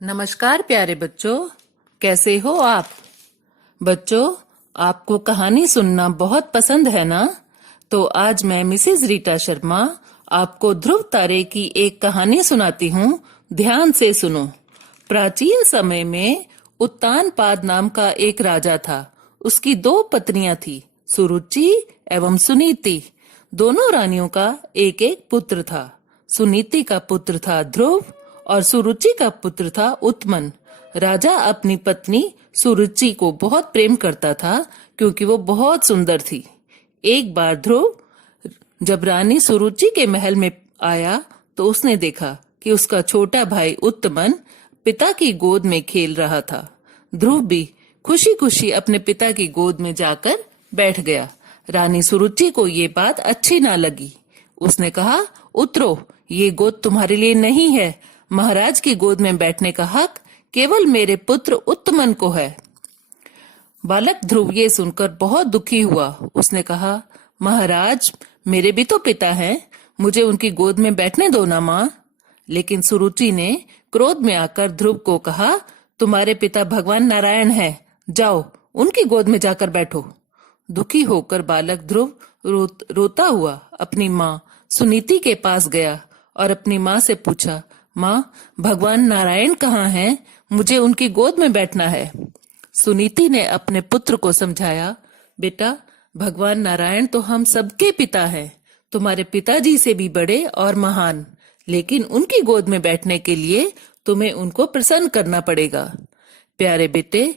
नमस्कार प्यारे बच्चों, कैसे हो आप? बच्चों, आपको कहानी सुनना बहुत पसंद है ना? तो आज मैं मिसेस रीटा शर्मा आपको ध्रुव तारे की एक कहानी सुनाती हूँ। ध्यान से सुनो। प्राचीन समय में उत्तानपाद नाम का एक राजा था। उसकी 2 पत्नियां थी, सुरुचि एवं सुनीति। दोनों रानियों का एक एक पुत्र था। सुनीति का पुत्र था ध्रुव और सुरुचि का पुत्र था उत्तमन। राजा अपनी पत्नी सुरुचि को बहुत प्रेम करता था क्योंकि वो बहुत सुंदर थी। एक बार ध्रुव जब रानी सुरुचि के महल में आया तो उसने देखा कि उसका छोटा भाई उत्तमन पिता की गोद में खेल रहा था। ध्रुव भी खुशी खुशी अपने पिता की गोद में जाकर बैठ गया। रानी सुरुचि को ये बात अच्छी ना लगी। उसने कहा, उतरो, ये गोद तुम्हारे लिए नहीं है। महाराज की गोद में बैठने का हक केवल मेरे पुत्र उत्तमन को है। बालक ध्रुव ये सुनकर बहुत दुखी हुआ। उसने कहा, महाराज, मेरे भी तो पिता हैं, मुझे उनकी गोद में बैठने दो ना माँ। लेकिन सुरुचि ने क्रोध में आकर ध्रुव को कहा, तुम्हारे पिता भगवान नारायण हैं, जाओ उनकी गोद में जाकर बैठो। दुखी होकर बालक ध्रुव रोता हुआ अपनी माँ सुनीति के पास गया और अपनी माँ से पूछा, माँ, भगवान नारायण कहाँ हैं? मुझे उनकी गोद में बैठना है। सुनीति ने अपने पुत्र को समझाया, बेटा, भगवान नारायण तो हम सबके पिता हैं, तुम्हारे पिताजी से भी बड़े और महान। लेकिन उनकी गोद में बैठने के लिए तुम्हें उनको प्रसन्न करना पड़ेगा। प्यारे बेटे,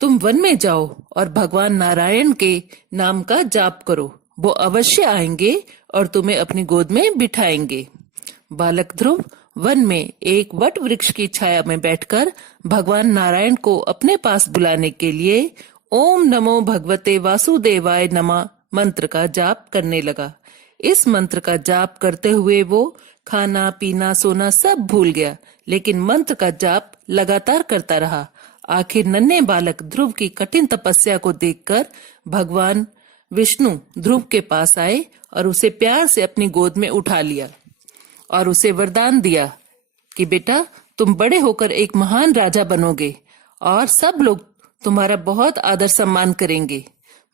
तुम वन में जाओ और भगवान नारायण के नाम का जाप करो, वो अवश्य आएंगे और तुम्हें अपनी गोद में बिठाएंगे। बालक ध्रुव वन में एक वट वृक्ष की छाया में बैठकर भगवान नारायण को अपने पास बुलाने के लिए ओम नमो भगवते वासुदेवाय नमः मंत्र का जाप करने लगा। इस मंत्र का जाप करते हुए वो खाना पीना सोना सब भूल गया, लेकिन मंत्र का जाप लगातार करता रहा। आखिर नन्हे बालक ध्रुव की कठिन तपस्या को देखकर भगवान विष्णु ध्रुव के पास आए और उसे प्यार से अपनी गोद में उठा लिया और उसे वरदान दिया कि बेटा, तुम बड़े होकर एक महान राजा बनोगे और सब लोग तुम्हारा बहुत आदर सम्मान करेंगे।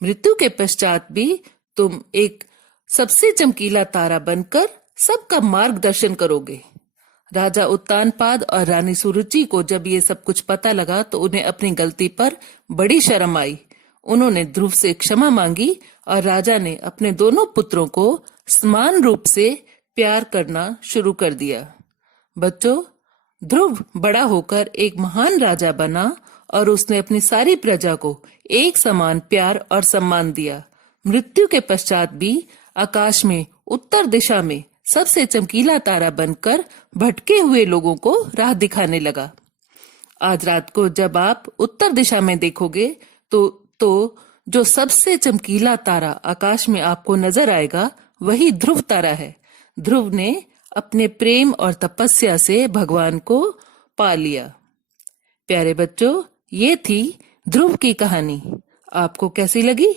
मृत्यु के पश्चात भी तुम एक सबसे चमकीला तारा बनकर सबका मार्गदर्शन करोगे। राजा उत्तानपाद और रानी सुरुचि को जब ये सब कुछ पता लगा तो उन्हें अपनी गलती पर बड़ी शर्म आई। उन्होंने ध्रुव से क्षमा मांगी और राजा ने अपने दोनों पुत्रों को समान रूप से प्यार करना शुरू कर दिया। बच्चों, ध्रुव बड़ा होकर एक महान राजा बना और उसने अपनी सारी प्रजा को एक समान प्यार और सम्मान दिया। मृत्यु के पश्चात भी आकाश में उत्तर दिशा में सबसे चमकीला तारा बनकर भटके हुए लोगों को राह दिखाने लगा। आज रात को जब आप उत्तर दिशा में देखोगे तो जो सबसे चमकीला तारा आकाश में आपको नजर आएगा वही ध्रुव तारा है। ध्रुव ने अपने प्रेम और तपस्या से भगवान को पा लिया। प्यारे बच्चों, ये थी ध्रुव की कहानी। आपको कैसी लगी?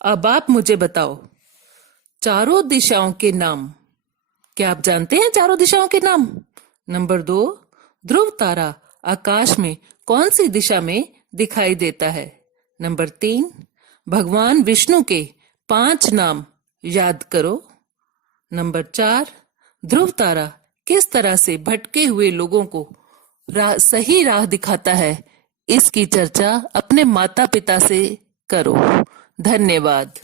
अब आप मुझे बताओ, चारों दिशाओं के नाम। क्या आप जानते हैं चारों दिशाओं के नाम? नंबर 2, ध्रुव तारा आकाश में कौन सी दिशा में दिखाई देता है? नंबर 3, भगवान विष्णु के 5 नाम याद करो। नंबर 4, ध्रुव तारा किस तरह से भटके हुए लोगों को सही राह दिखाता है, इसकी चर्चा अपने माता पिता से करो। धन्यवाद।